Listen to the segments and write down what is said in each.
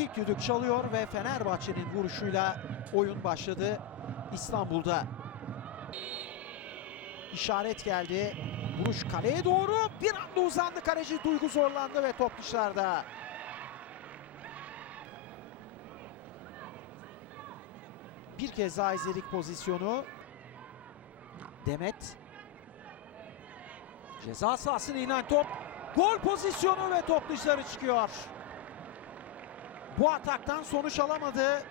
İlk düdük çalıyor ve Fenerbahçe'nin vuruşuyla oyun başladı İstanbul'da. İşaret geldi. Vuruş kaleye doğru. Bir anda uzandı kaleci. Duygu zorlandı ve top dışarıda. Bir kez daha izledik pozisyonu. Demet. Ceza sahasına inen top. Gol pozisyonu ve top dışarı çıkıyor. Bu ataktan sonuç alamadı.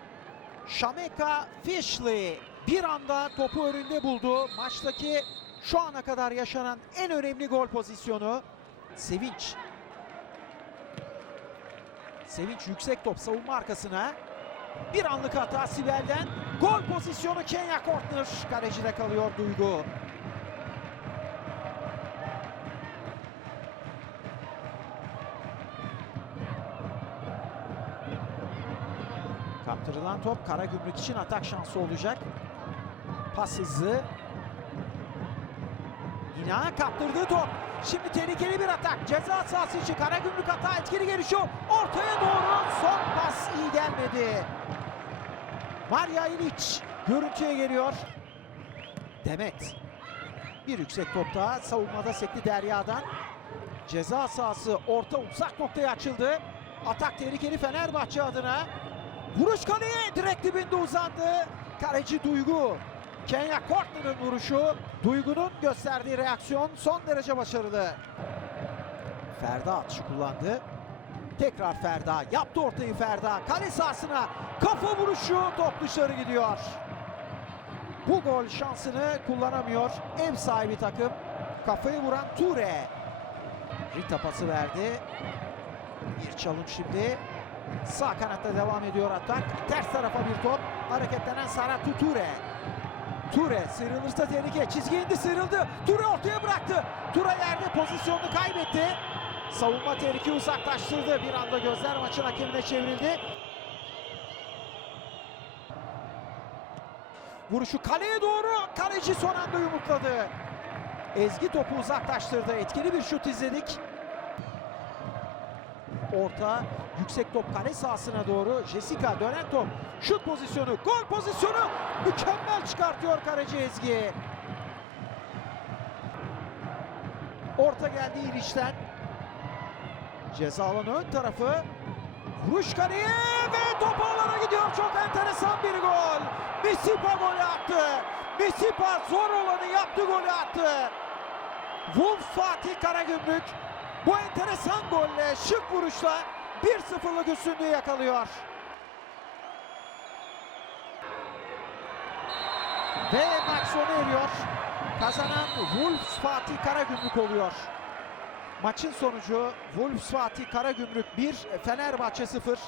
Şameka Fishley bir anda topu önünde buldu. Maçtaki şu ana kadar yaşanan en önemli gol pozisyonu. Sevinç. Sevinç yüksek top savunma arkasına. Bir anlık hata Sibel'den. Gol pozisyonu Kenya Kortner. Kalecide kalıyor Duygu. Kaptırılan top Karagümrük için atak şansı olacak. Pas hızlı. İna kaptırdığı top. Şimdi tehlikeli bir atak. Ceza sahası için Karagümrük hata etkili gelişiyor. Ortaya doğru son pas iyi gelmedi. Marya İliç görüntüye geliyor. Demet. Bir yüksek top daha savunmada sekti Derya'dan. Ceza sahası orta uzak noktaya açıldı. Atak tehlikeli Fenerbahçe adına. Vuruş kaleye direkt dibinde uzandı. Kaleci Duygu. Kenya Kortner'ın vuruşu. Duygu'nun gösterdiği reaksiyon son derece başarılı. Ferda atışı kullandı. Tekrar Ferda. Yaptı ortayı Ferda. Kale sahasına kafa vuruşu. Top dışarı gidiyor. Bu gol şansını kullanamıyor. Ev sahibi takım. Kafayı vuran Ture. Rita pası verdi. Bir çalım şimdi. Sağ kanatta devam ediyor atak. Ters tarafa bir top. Hareketlenen Saratu Ture. Ture sıyrılırsa tehlike. Çizgi indi sıyrıldı. Ture ortaya bıraktı. Ture yerde pozisyonunu kaybetti. Savunma tehlike uzaklaştırdı. Bir anda gözler maçın hakemine çevrildi. Vuruşu kaleye doğru. Kaleci son anda yumrukladı. Ezgi topu uzaklaştırdı. Etkili bir şut izledik. Orta yüksek top kale sahasına doğru. Jessica dönen top. Şut pozisyonu, gol pozisyonu. Mükemmel çıkartıyor kaleci Ezgi. Orta geldi İliç'ten. Ceza alanı ön tarafı. Vuruş kaleye ve top alana gidiyor. Çok enteresan bir gol. Misipa golü attı. Misipa zor olanı yaptı golü attı. Wolf Fatih Karagümrük bu enteresan golle, şık vuruşla 1-0'lık üstünlüğü yakalıyor. Ve maç sona eriyor. Kazanan Wolves Fatih Karagümrük oluyor. Maçın sonucu Wolves Fatih Karagümrük 1, Fenerbahçe 0.